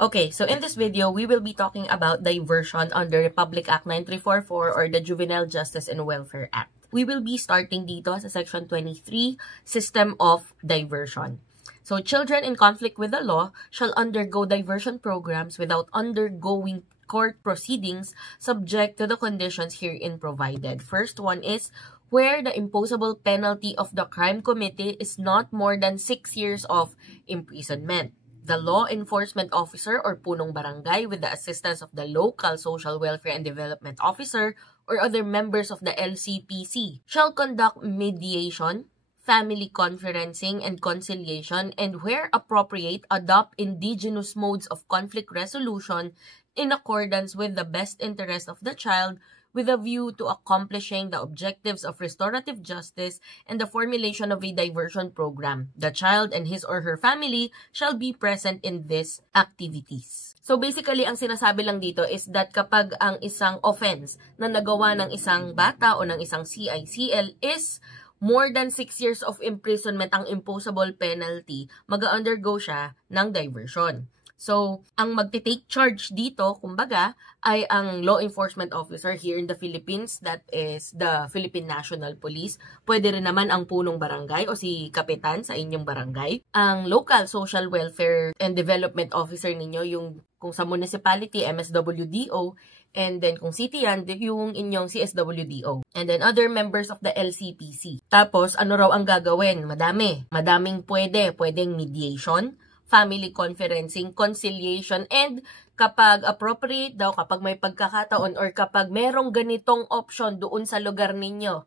Okay, so in this video, we will be talking about diversion under Republic Act 9344 or the Juvenile Justice and Welfare Act. We will be starting dito sa Section 23, System of Diversion. So, children in conflict with the law shall undergo diversion programs without undergoing court proceedings subject to the conditions herein provided. First one is where the imposable penalty of the crime committed is not more than 6 years of imprisonment. The law enforcement officer or punong barangay with the assistance of the local social welfare and development officer or other members of the LCPC shall conduct mediation, family conferencing, and conciliation, and where appropriate, adopt indigenous modes of conflict resolution in accordance with the best interest of the child with a view to accomplishing the objectives of restorative justice and the formulation of a diversion program. The child and his or her family shall be present in these activities. So basically, ang sinasabi lang dito is that kapag ang isang offense na nagawa ng isang bata o ng isang CICL is more than 6 years of imprisonment ang imposable penalty, mag-undergo siya ng diversion. So, ang magte-take charge dito, kumbaga, ay ang law enforcement officer here in the Philippines, that is the Philippine National Police. Pwede rin naman ang punong barangay o si kapitan sa inyong barangay. Ang local social welfare and development officer ninyo, yung kung sa municipality, MSWDO, and then kung city yan, yung inyong CSWDO. And then other members of the LCPC. Tapos, ano raw ang gagawin? Madaming pwedeng mediation, family conferencing, conciliation, and kapag appropriate daw, kapag may pagkakataon or kapag merong ganitong option doon sa lugar ninyo,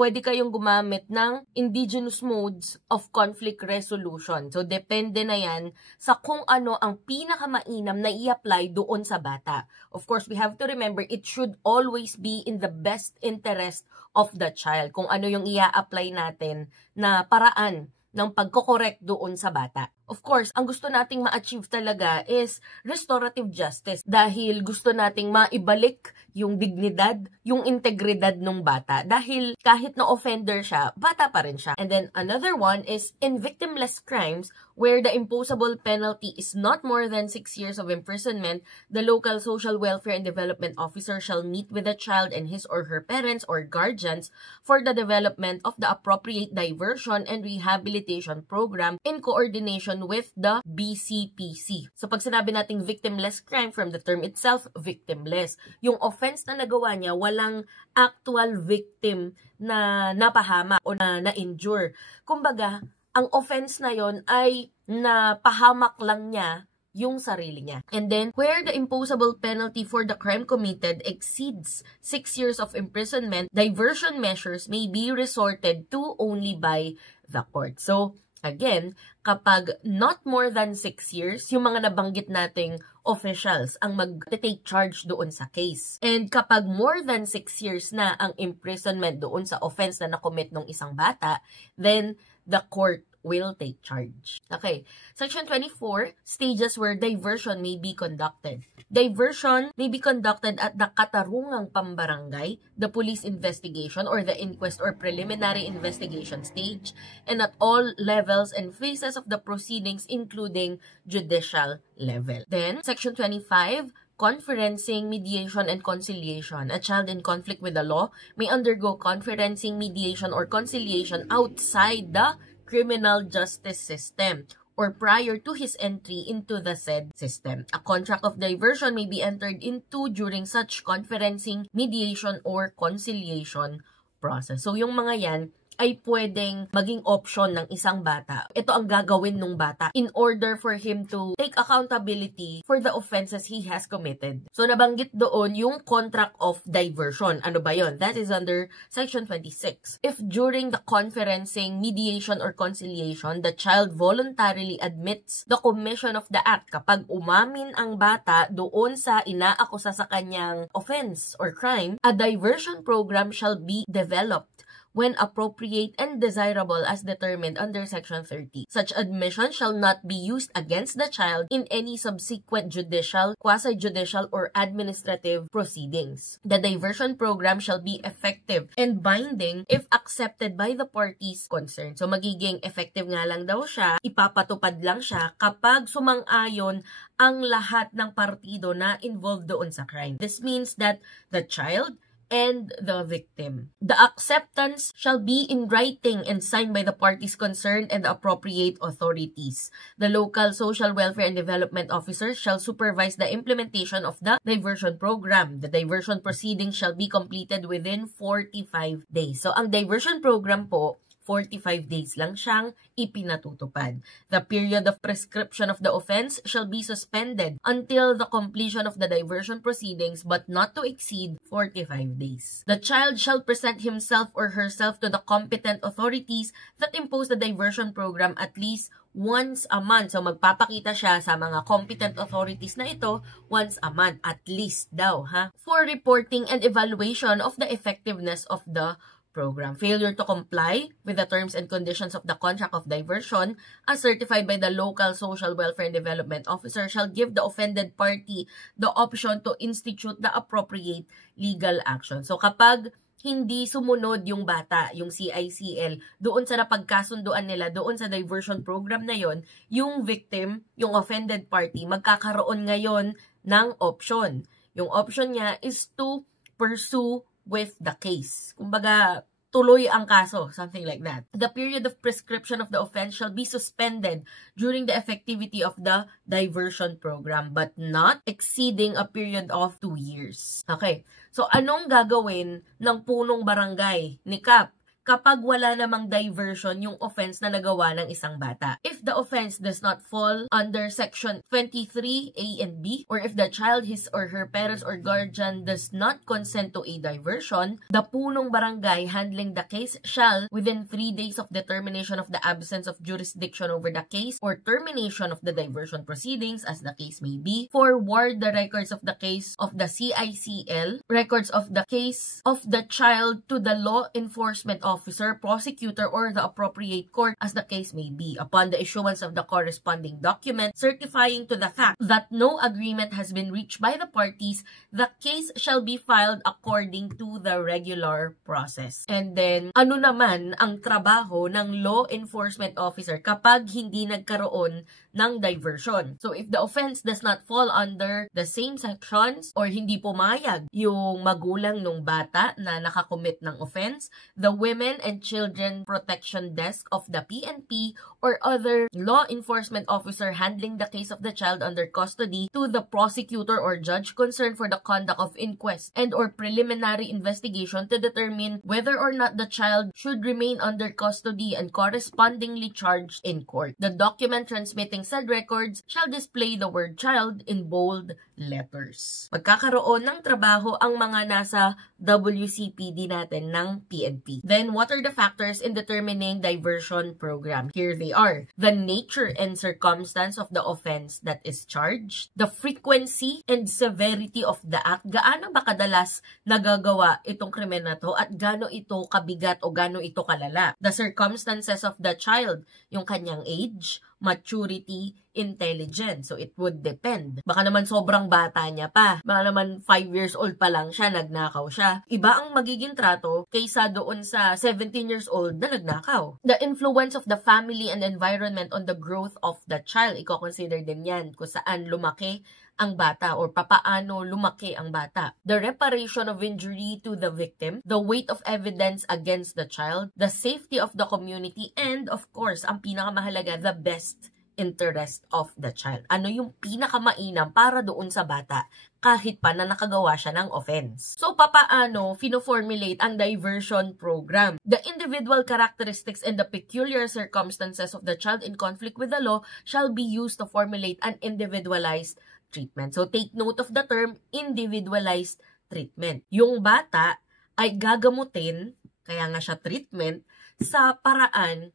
pwede kayong gumamit ng indigenous modes of conflict resolution. So, depende na yan sa kung ano ang pinakamainam na i-apply doon sa bata. Of course, we have to remember, it should always be in the best interest of the child. Kung ano yung i-apply natin na paraan ng pagko-correct doon sa bata. Of course, ang gusto nating ma-achieve talaga is restorative justice dahil gusto nating maibalik yung dignidad, yung integridad ng bata dahil kahit na offender siya, bata pa rin siya. And then another one is in victimless crimes where the imposable penalty is not more than 6 years of imprisonment, the local social welfare and development officer shall meet with the child and his or her parents or guardians for the development of the appropriate diversion and rehabilitation program in coordination with the BCPC. So pag sinabi nating victimless crime, from the term itself, victimless. Yung offense na nagawa niya, walang actual victim na napahama o na na-injure. Kumbaga, ang offense na yon ay napahamak lang niya yung sarili niya. And then, where the imposable penalty for the crime committed exceeds 6 years of imprisonment, diversion measures may be resorted to only by the court. So, again, kapag not more than 6 years, yung mga nabanggit nating officials ang mag-take charge doon sa case. And kapag more than 6 years na ang imprisonment doon sa offense na nakomit ng isang bata, then the court will take charge. Okay. Section 24, stages where diversion may be conducted. Diversion may be conducted at the katarungang pambarangay, the police investigation or the inquest or preliminary investigation stage, and at all levels and phases of the proceedings including judicial level. Then, Section 25, conferencing, mediation, and conciliation. A child in conflict with the law may undergo conferencing, mediation, or conciliation outside the criminal justice system or prior to his entry into the said system. A contract of diversion may be entered into during such conferencing, mediation, or conciliation process. So, yung mga yan ay pwedeng maging option ng isang bata. Ito ang gagawin ng bata in order for him to take accountability for the offenses he has committed. So, nabanggit doon yung contract of diversion. Ano ba yon? That is under Section 26. If during the conferencing, mediation, or conciliation, the child voluntarily admits the commission of the act, kapag umamin ang bata doon sa inaakusa sa kanyang offense or crime, a diversion program shall be developed when appropriate and desirable as determined under Section 30. Such admission shall not be used against the child in any subsequent judicial, quasi-judicial, or administrative proceedings. The diversion program shall be effective and binding if accepted by the parties concerned. So magiging effective nga lang daw siya, ipapatupad lang siya kapag sumang-ayon ang lahat ng partido na involved doon sa crime. This means that the child and the victim. The acceptance shall be in writing and signed by the parties concerned and the appropriate authorities. The local social welfare and development officers shall supervise the implementation of the diversion program. The diversion proceedings shall be completed within 45 days. So, ang diversion program po, 45 days lang siyang ipinatutupad. The period of prescription of the offense shall be suspended until the completion of the diversion proceedings but not to exceed 45 days. The child shall present himself or herself to the competent authorities that impose the diversion program at least once a month. So, magpapakita siya sa mga competent authorities na ito once a month. At least daw, ha? For reporting and evaluation of the effectiveness of the program. Failure to comply with the terms and conditions of the contract of diversion as certified by the local social welfare and development officer shall give the offended party the option to institute the appropriate legal action. So kapag hindi sumunod yung bata, yung CICL, doon sa napagkasunduan nila, doon sa diversion program na yon, yung victim, yung offended party, magkakaroon ngayon ng option. Yung option niya is to pursue with the case. Kumbaga, tuloy ang kaso, something like that. The period of prescription of the offense shall be suspended during the effectivity of the diversion program but not exceeding a period of 2 years. Okay, so anong gagawin ng punong barangay ni Kap kapag wala namang diversion yung offense na nagawa ng isang bata? If the offense does not fall under Section 23A and B, or if the child, his or her parents or guardian does not consent to a diversion, the punong barangay handling the case shall, within 3 days of determination of the absence of jurisdiction over the case or termination of the diversion proceedings, as the case may be, forward the records of the case of the CICL, records of the case of the child to the law enforcement officer, prosecutor, or the appropriate court as the case may be, upon the issuance of the corresponding document certifying to the fact that no agreement has been reached by the parties. The case shall be filed according to the regular process. And then, ano naman ang trabaho ng law enforcement officer kapag hindi nagkaroon ng diversion? So, if the offense does not fall under the same sections or hindi pumayag yung magulang ng bata na nakakommit ng offense, the Women and Children Protection Desk of the PNP or other law enforcement officer handling the case of the child under custody to the prosecutor or judge concerned for the conduct of inquest and or preliminary investigation to determine whether or not the child should remain under custody and correspondingly charged in court. The document transmitting said records shall display the word child in bold letters. Magkakaroon ng trabaho ang mga nasa WCPD natin ng PNP. Then, what are the factors in determining diversion program? Here they are. The nature and circumstance of the offense that is charged, the frequency and severity of the act, gaano ba kadalas nagagawa itong krimen na to at gaano ito kabigat o gaano ito kalala. The circumstances of the child, yung kanyang age, maturity, intelligence. So, it would depend. Baka naman sobrang bata niya pa. Baka naman 5 years old pa lang siya, nagnakaw siya. Iba ang magiging trato kaysa doon sa 17 years old na nagnakaw. The influence of the family and environment on the growth of the child. Iko-consider din yan kung saan lumaki ang bata or papaano lumaki ang bata. The reparation of injury to the victim, the weight of evidence against the child, the safety of the community, and of course, ang pinakamahalaga, the best interest of the child. Ano yung pinakamainam para doon sa bata kahit pa na nakagawa siya ng offense. So, papaano fino-formulate ang diversion program? The individual characteristics and the peculiar circumstances of the child in conflict with the law shall be used to formulate an individualized treatment. So, take note of the term individualized treatment. Yung bata ay gagamutin, kaya nga siya treatment, sa paraan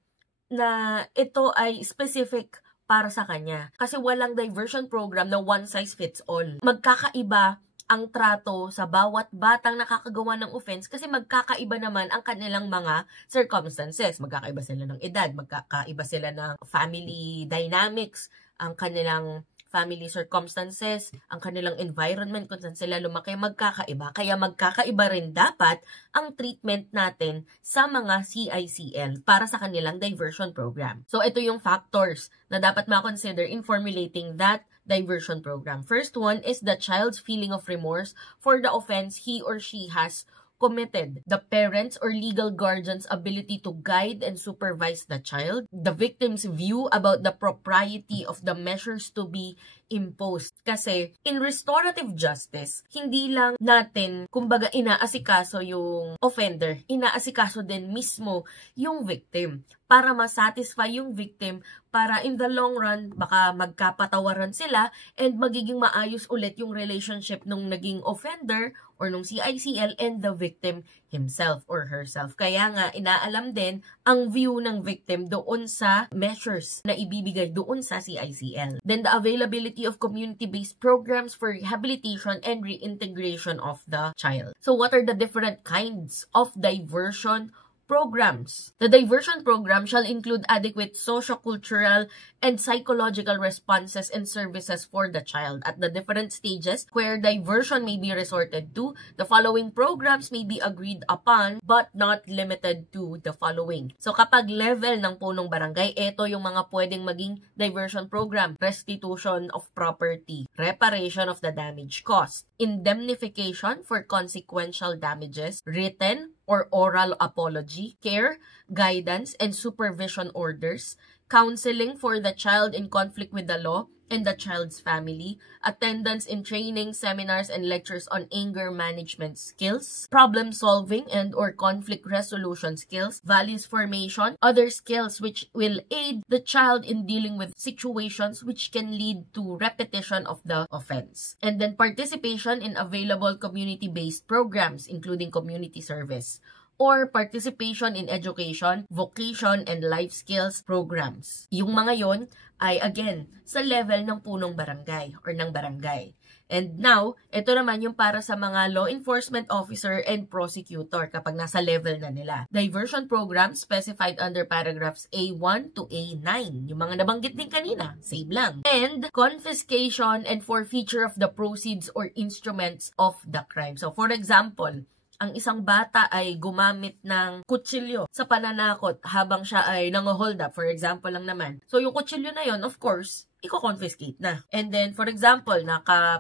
na ito ay specific para sa kanya. Kasi walang diversion program na one size fits all. Magkakaiba ang trato sa bawat batang nakakagawa ng offense kasi magkakaiba naman ang kanilang mga circumstances. Magkakaiba sila ng edad, magkakaiba sila ng family dynamics, ang kanilang family circumstances, ang kanilang environment kung saan sila lumaki, magkakaiba. Kaya magkakaiba rin dapat ang treatment natin sa mga CICL para sa kanilang diversion program. So ito yung factors na dapat ma-consider in formulating that diversion program. First one is the child's feeling of remorse for the offense he or she has committed, the parents or legal guardian's ability to guide and supervise the child, the victim's view about the propriety of the measures to be imposed. Kasi in restorative justice, hindi lang natin, kumbaga, inaasikaso yung offender, inaasikaso din mismo yung victim para ma-satisfy yung victim, para in the long run, baka magkapatawaran sila and magiging maayos ulit yung relationship nung naging offender or nung CICL and the victim himself or herself. Kaya nga, inaalam din ang view ng victim doon sa measures na ibibigay doon sa CICL. Then the availability of community-based programs for rehabilitation and reintegration of the child. So what are the different kinds of diversion programs? The diversion program shall include adequate socio-cultural and psychological responses and services for the child at the different stages where diversion may be resorted to. The following programs may be agreed upon but not limited to the following. So kapag level ng punong barangay, ito yung mga pwedeng maging diversion program: restitution of property, reparation of the damage caused, indemnification for consequential damages, written or oral apology, care, guidance, and supervision orders, counseling for the child in conflict with the law and the child's family, attendance in training, seminars, and lectures on anger management skills, problem solving and or conflict resolution skills, values formation, other skills which will aid the child in dealing with situations which can lead to repetition of the offense. And then participation in available community-based programs, including community service, or participation in education, vocation, and life skills programs. Yung mga yon ay, again, sa level ng punong barangay or ng barangay. And now, ito naman yung para sa mga law enforcement officer and prosecutor kapag nasa level na nila. Diversion programs specified under paragraphs A1 to A9. Yung mga nabanggit din kanina, save lang. And confiscation and forfeiture of the proceeds or instruments of the crime. So, for example, ang isang bata ay gumamit ng kutsilyo sa pananakot habang siya ay nang-hold up, for example lang naman. So, yung kutsilyo na yon, of course, i-confiscate na. And then, for example,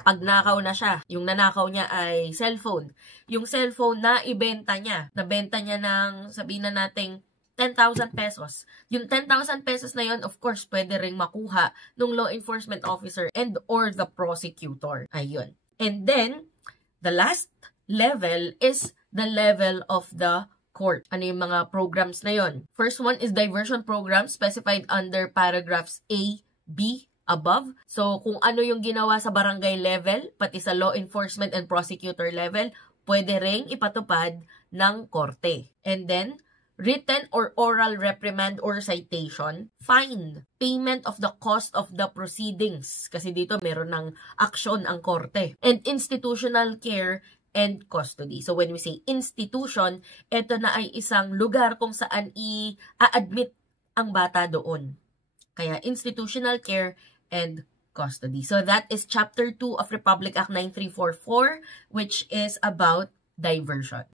pagnakaw na siya, yung nanakaw niya ay cellphone. Yung cellphone na ibenta niya, nabenta niya ng, sabihin na nating, 10,000 pesos. Yung 10,000 pesos na yon, of course, pwede ring makuha ng law enforcement officer and or the prosecutor. Ayun. And then, the last level is the level of the court. Ano yung mga programs na yon? First one is diversion program specified under paragraphs A, B, above. So, kung ano yung ginawa sa barangay level, pati sa law enforcement and prosecutor level, pwede ring ipatupad ng korte. And then, written or oral reprimand or citation, fine, payment of the cost of the proceedings, kasi dito meron ng aksyon ang korte, and institutional care and custody. So when we say institution, ito na ay isang lugar kung saan i-admit ang bata doon. Kaya institutional care and custody. So that is Chapter 2 of Republic Act 9344, which is about diversion.